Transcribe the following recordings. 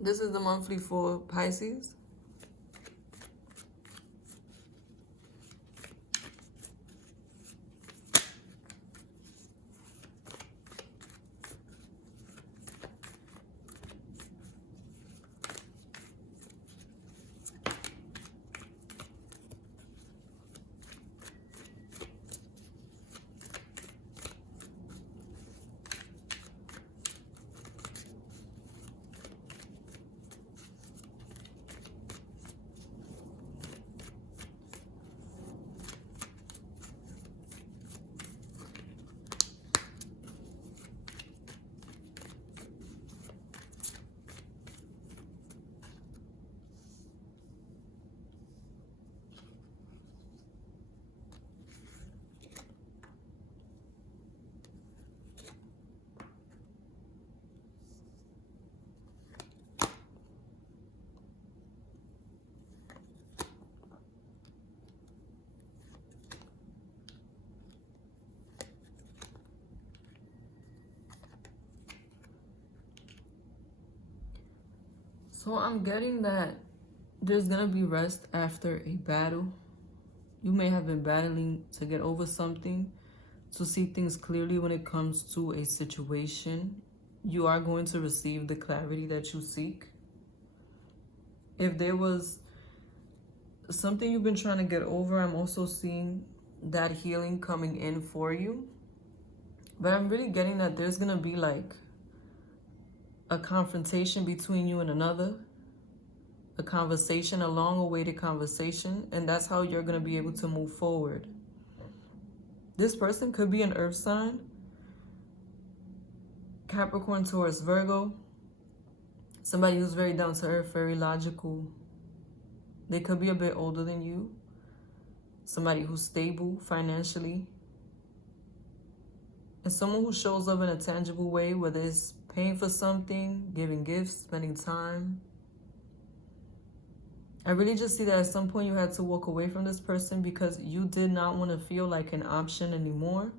This is the monthly for Pisces. So I'm getting that there's gonna be rest after a battle. You may have been battling to get over something, to see things clearly when it comes to a situation. You are going to receive the clarity that you seek. If there was something you've been trying to get over, I'm also seeing that healing coming in for you. But I'm really getting that there's gonna be like a confrontation between you and another, a conversation, a long-awaited conversation, and that's how you're going to be able to move forward. This person could be an earth sign, Capricorn, Taurus, Virgo, somebody who's very down to earth, very logical. They could be a bit older than you, somebody who's stable financially, and someone who shows up in a tangible way, whether it's paying for something, giving gifts, spending time. I really just see that at some point you had to walk away from this person because you did not want to feel like an option anymore.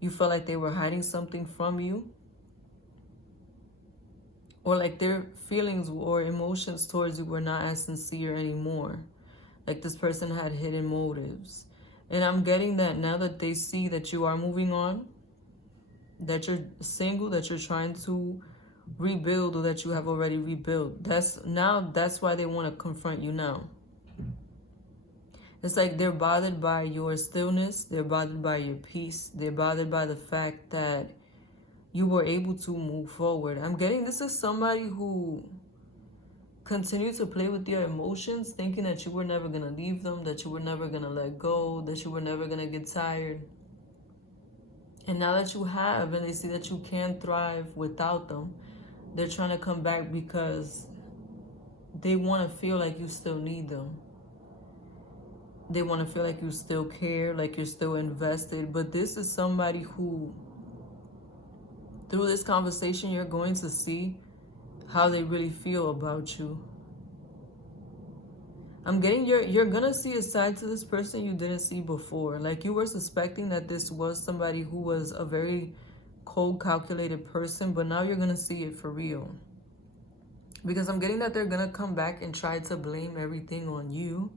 You felt like they were hiding something from you, or like their feelings or emotions towards you were not as sincere anymore. Like this person had hidden motives. And I'm getting that now that they see that you are moving on, that you're single, that you're trying to rebuild, or that you have already rebuilt. That's why they want to confront you now. It's like they're bothered by your stillness, they're bothered by your peace, they're bothered by the fact that you were able to move forward. I'm getting this is somebody who continued to play with your emotions, thinking that you were never going to leave them, that you were never going to let go, that you were never going to get tired. And now that you have, and they see that you can thrive without them, they're trying to come back because they want to feel like you still need them. They want to feel like you still care, like you're still invested. But this is somebody who, through this conversation, you're going to see how they really feel about you. I'm getting you're gonna see a side to this person you didn't see before. Like you were suspecting that this was somebody who was a very cold, calculated person, but now you're gonna see it for real. Because I'm getting that they're gonna come back and try to blame everything on you.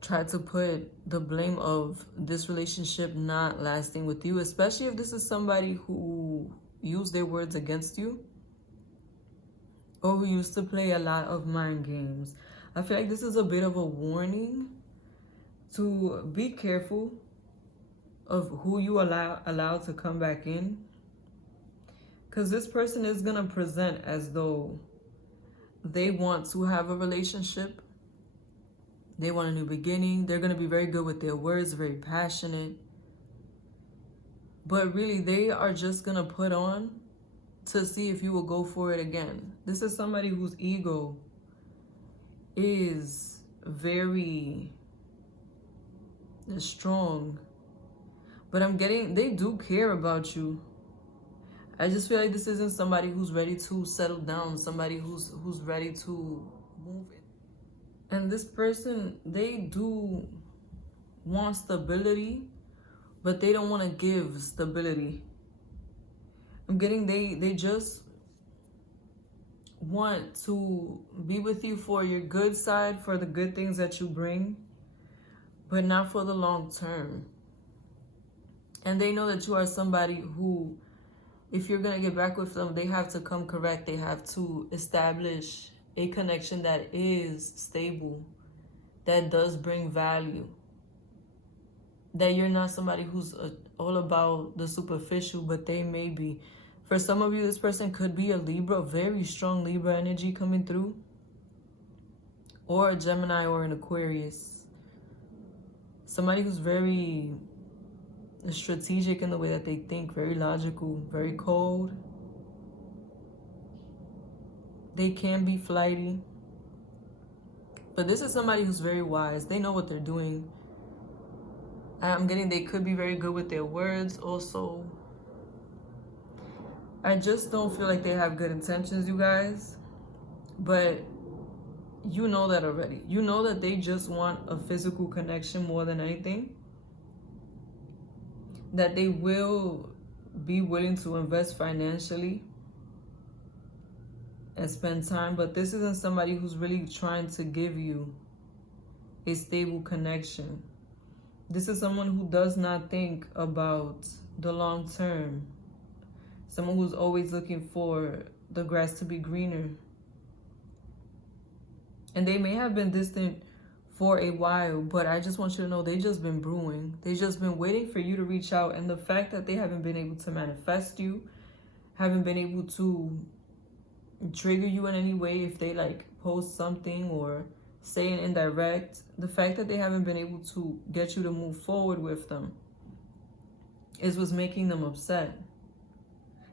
Try to put the blame of this relationship not lasting with you, especially if this is somebody who used their words against you, or who used to play a lot of mind games. I feel like this is a bit of a warning to be careful of who you allow to come back in. Because this person is going to present as though they want to have a relationship. They want a new beginning. They're going to be very good with their words, very passionate. But really, they are just going to put on to see if you will go for it again. This is somebody whose ego is very strong. But I'm getting, they do care about you. I just feel like this isn't somebody who's ready to settle down, somebody who's ready to move in. And this person, they do want stability, but they don't want to give stability. I'm getting they just want to be with you for your good side, for the good things that you bring, but not for the long term. And they know that you are somebody who, if you're going to get back with them, they have to come correct. They have to establish a connection that is stable, that does bring value. That you're not somebody who's all about the superficial, but they may be. For some of you, this person could be a Libra, very strong Libra energy coming through. Or a Gemini or an Aquarius. Somebody who's very strategic in the way that they think, very logical, very cold. They can be flighty. But this is somebody who's very wise. They know what they're doing. I'm getting they could be very good with their words also. I just don't feel like they have good intentions, you guys. But you know that already. You know that they just want a physical connection more than anything. That they will be willing to invest financially and spend time. But this isn't somebody who's really trying to give you a stable connection. This is someone who does not think about the long term. Someone who's always looking for the grass to be greener. And they may have been distant for a while, but I just want you to know they just been brewing. They just been waiting for you to reach out. And the fact that they haven't been able to manifest you, haven't been able to trigger you in any way, if they like post something or say an indirect, the fact that they haven't been able to get you to move forward with them is what's making them upset.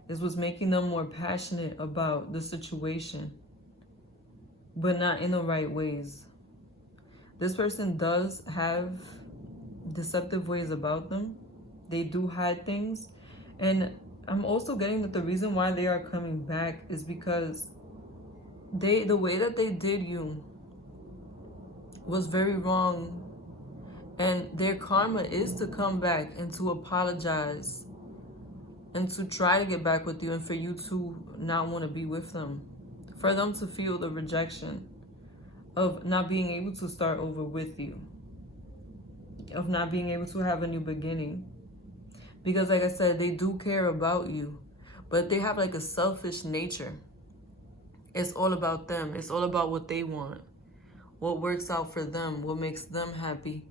Is what's making them more passionate about the situation, but not in the right ways. This person does have deceptive ways about them. They do hide things. And I'm also getting that the reason why they are coming back is because the way that they did you was very wrong. And their karma is to come back and to apologize and to try to get back with you, and for you to not want to be with them. For them to feel the rejection of not being able to start over with you, of not being able to have a new beginning. Because like I said, they do care about you, but they have like a selfish nature. It's all about them. It's all about what they want, what works out for them, what makes them happy.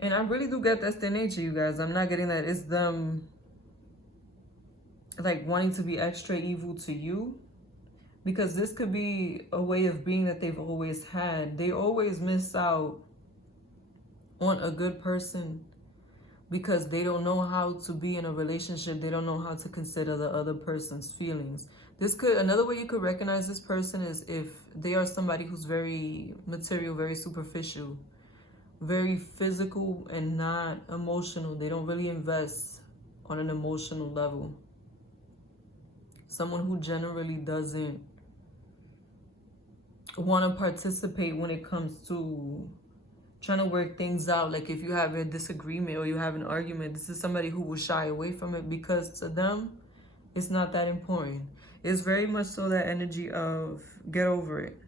And I really do get that's their nature, you guys. I'm not getting that it's them like wanting to be extra evil to you. Because this could be a way of being that they've always had. They always miss out on a good person because they don't know how to be in a relationship. They don't know how to consider the other person's feelings. Another way you could recognize this person is if they are somebody who's very material, very superficial, very physical and not emotional. They don't really invest on an emotional level. Someone who generally doesn't want to participate when it comes to trying to work things out. Like if you have a disagreement or you have an argument, this is somebody who will shy away from it because to them, it's not that important. It's very much so that energy of get over it.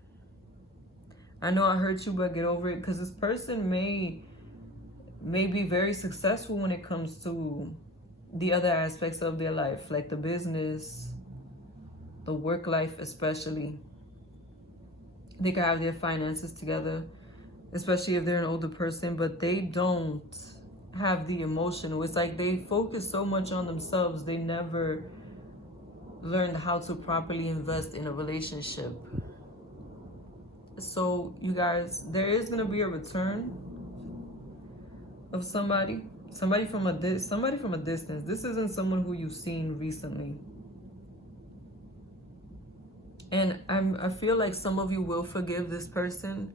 I know I hurt you, but get over it, because this person may be very successful when it comes to the other aspects of their life, like the business, the work life especially. They can have their finances together, especially if they're an older person, but they don't have the emotional. It's like they focus so much on themselves, they never learned how to properly invest in a relationship. So you guys, there is going to be a return of somebody from a distance. This isn't someone who you've seen recently. And I feel like some of you will forgive this person,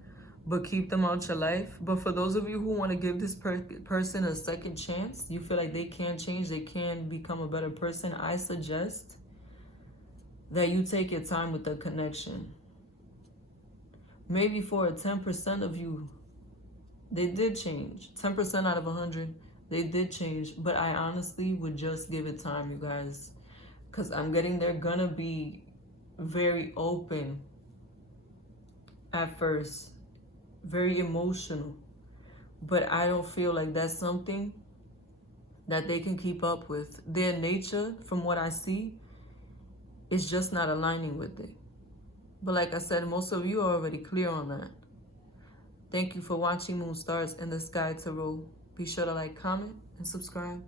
but keep them out your life. But for those of you who want to give this person a second chance, you feel like they can change, they can become a better person, I suggest that you take your time with the connection. Maybe for 10% of you, they did change. 10% out of 100, they did change. But I honestly would just give it time, you guys. Because I'm getting they're going to be very open at first, very emotional, but I don't feel like that's something that they can keep up with. Their nature, from what I see, is just not aligning with it. But like I said, most of you are already clear on that. Thank you for watching Moon Stars in the Sky Tarot. Be sure to like, comment, and subscribe.